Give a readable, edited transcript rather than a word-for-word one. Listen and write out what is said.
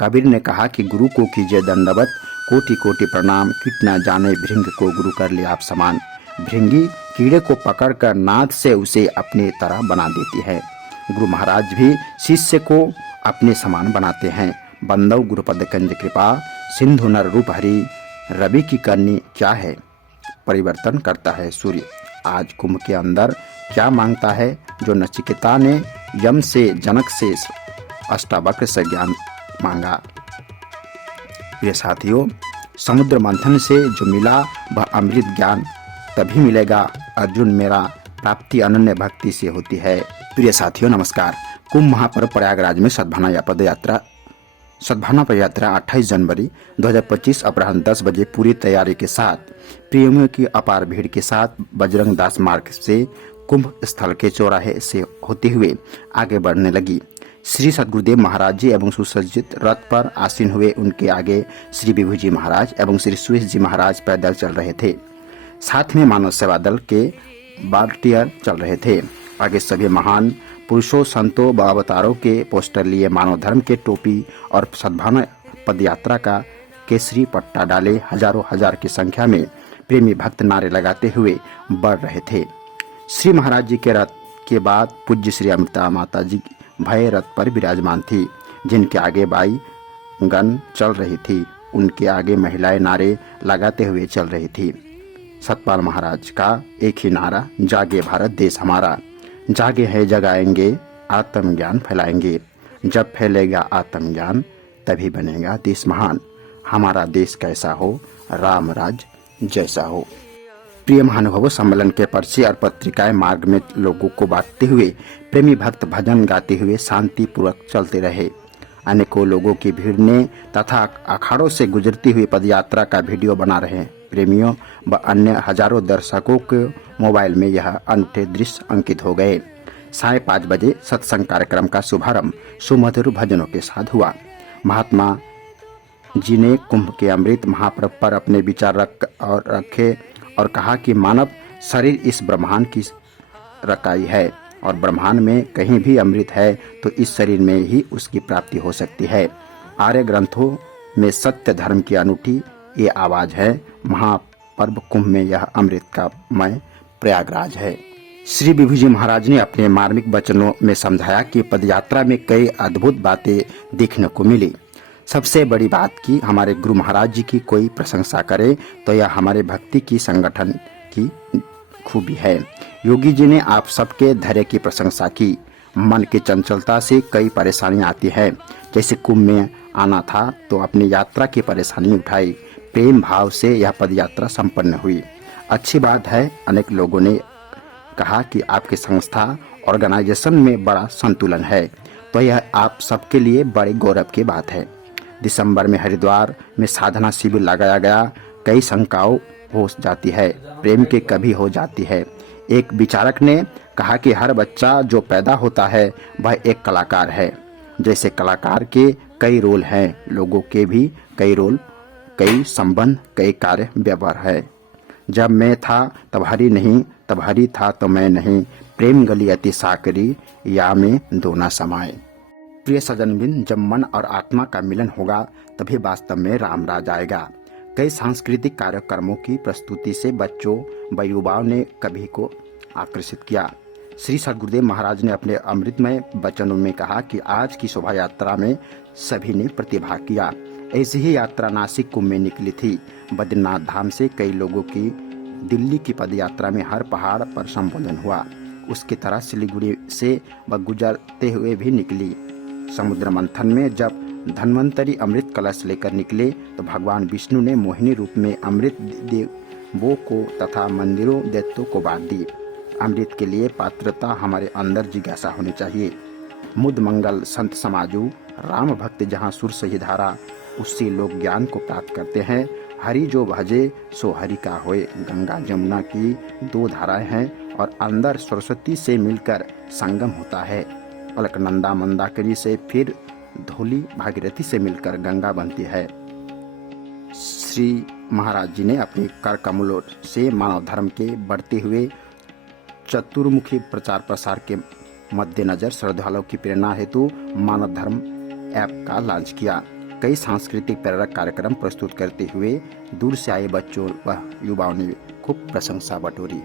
कबीर ने कहा कि गुरु को कीजिए दंडवत, कोटि कोटि प्रणाम, किट न जाने भृंग को गुरु कर ले आप समान। भृंगी कीड़े को पकड़कर नाद से उसे अपनी तरह बना देती है। गुरु महाराज भी शिष्य को अपने समान बनाते हैं। बंदव गुरुपद कंज कृपा, सिंधु नर रूप हरि, रवि की करनी क्या है, परिवर्तन करता है सूर्य। आज कुंभ के अंदर क्या मांगता है जो नचिकेता ने यम से, जनक से, अष्टावक्र से ज्ञान मांगा। प्रिय साथियों, समुद्र मंथन से जो मिला वह अमृत ज्ञान तभी मिलेगा अर्जुन मेरा, प्राप्ति अनन्य भक्ति से होती है। प्रिय साथियों नमस्कार। कुंभ महापर्व प्रयागराज में सद्भावना पद यात्रा 28 जनवरी 2025 अपराह्न 10 बजे पूरी तैयारी के साथ प्रेमियों की अपार भीड़ के साथ बजरंग दास मार्ग से कुंभ स्थल के चौराहे से होते हुए आगे बढ़ने लगी। श्री सद्गुरुदेव महाराज जी एवं सुसज्जित रथ पर आसीन हुए, उनके आगे श्री विभू जी महाराज एवं श्री सुरेश जी महाराज पैदल चल रहे थे। साथ में मानव सेवा दल के वॉलंटियर चल रहे थे। आगे सभी महान पुरुषों, संतों व अवतारों के पोस्टर लिए मानव धर्म के टोपी और सद्भावना पद यात्रा का केसरी पट्टा डाले हजारों हजार की संख्या में प्रेमी भक्त नारे लगाते हुए बढ़ रहे थे। श्री महाराज जी के रथ के बाद पूज्य श्री अमृता माता जी भय रथ पर विराजमान थी, जिनके आगे बाई गण चल रही थी। उनके आगे महिलाएं नारे लगाते हुए चल रही थी। सतपाल महाराज का एक ही नारा, जागे भारत देश हमारा। जागे है जगाएंगे, आत्मज्ञान फैलाएंगे। जब फैलेगा आत्मज्ञान तभी बनेगा देश महान। हमारा देश कैसा हो, राम राज्य जैसा हो। प्रिय महानुभावों, सम्मेलन के पर्चे और पत्रिकाएं मार्ग में लोगों को बांटते हुए प्रेमी भक्त भजन गाते हुए शांति पूर्वक चलते रहे। अनेकों लोगों की भीड़ ने तथा अखाड़ों से गुजरती हुई पदयात्रा का वीडियो बना रहे प्रेमियों व अन्य हजारों दर्शकों के मोबाइल में यह अनूठे दृश्य अंकित हो गए। 5:30 बजे सत्संग कार्यक्रम का शुभारंभ सुमधुर भजनों के साथ हुआ। महात्मा जी ने कुंभ के अमृत महापर्व पर अपने विचार रखे और कहा कि मानव शरीर इस ब्रह्मांड की रकाई है और ब्रह्मांड में कहीं भी अमृत है तो इस शरीर में ही उसकी प्राप्ति हो सकती है। आर्य ग्रंथों में सत्य धर्म की अनूठी ये आवाज है। महापर्व कुंभ में यह अमृत का मय प्रयागराज है। श्री विभू जी महाराज ने अपने मार्मिक वचनों में समझाया कि पदयात्रा में कई अद्भुत बातें देखने को मिली। सबसे बड़ी बात कि हमारे गुरु महाराज जी की कोई प्रशंसा करे तो यह हमारे भक्ति की संगठन की खूबी है। योगी जी ने आप सबके धैर्य की प्रशंसा की। मन की चंचलता से कई परेशानियां आती है, जैसे कुंभ में आना था तो अपनी यात्रा की परेशानी उठाई। प्रेम भाव से यह पद यात्रा संपन्न हुई। अच्छी बात है। अनेक लोगों ने कहा कि आपकी संस्था ऑर्गेनाइजेशन में बड़ा संतुलन है, तो यह आप सबके लिए बड़े गौरव की बात है। दिसंबर में हरिद्वार में साधना शिविर लगाया गया। कई शंकाओं हो जाती है, प्रेम के कभी हो जाती है। एक विचारक ने कहा कि हर बच्चा जो पैदा होता है वह एक कलाकार है। जैसे कलाकार के कई रोल हैं, लोगों के भी कई रोल, कई संबंध, कई कार्य व्यवहार है। जब मैं था तब हरि नहीं, तब हरि था तो मैं नहीं। प्रेम गली अति साकरी, या में दो न समाये। प्रिय सजनबिन, जब मन और आत्मा का मिलन होगा तभी वास्तव में राम राज आएगा। कई सांस्कृतिक कार्यक्रमों की प्रस्तुति से बच्चों व युवाओं ने कभी को आकर्षित किया। श्री सद्गुरुदेव महाराज ने अपने अमृतमय वचनों में कहा कि आज की शोभा यात्रा में सभी ने प्रतिभाग किया। ऐसी ही यात्रा नासिक कुंभ में निकली थी। बद्रीनाथ धाम से कई लोगों की दिल्ली की पदयात्रा में हर पहाड़ पर संबोधन हुआ। उसकी तरह सिलीगुड़ी से वह गुजरते हुए भी निकली। समुद्र मंथन में जब धन्वंतरी अमृत कलश लेकर निकले तो भगवान विष्णु ने मोहिनी रूप में अमृत देवों को तथा मंदिरों दैत्यों को बांट दी। अमृत के लिए पात्रता हमारे अंदर जिज्ञासा होनी चाहिए। मुद मंगल संत समाजू, राम भक्त जहाँ सुर सही धारा, उससे लोग ज्ञान को प्राप्त करते हैं। हरि जो भजे सो हरि का होए। गंगा जमुना की दो धाराएं हैं और अंदर सरस्वती से मिलकर संगम होता है। अलकनंदा मंदाकिनी से फिर धौली भागीरथी से मिलकर गंगा बनती है। श्री महाराज जी ने अपने कर कमलों से मानव धर्म के बढ़ते हुए चतुर्मुखी प्रचार प्रसार के मद्देनजर श्रद्धालुओं की प्रेरणा हेतु मानव धर्म ऐप का लॉन्च किया। कई सांस्कृतिक प्रेरक कार्यक्रम प्रस्तुत करते हुए दूर से आए बच्चों व युवाओं ने खूब प्रशंसा बटोरी।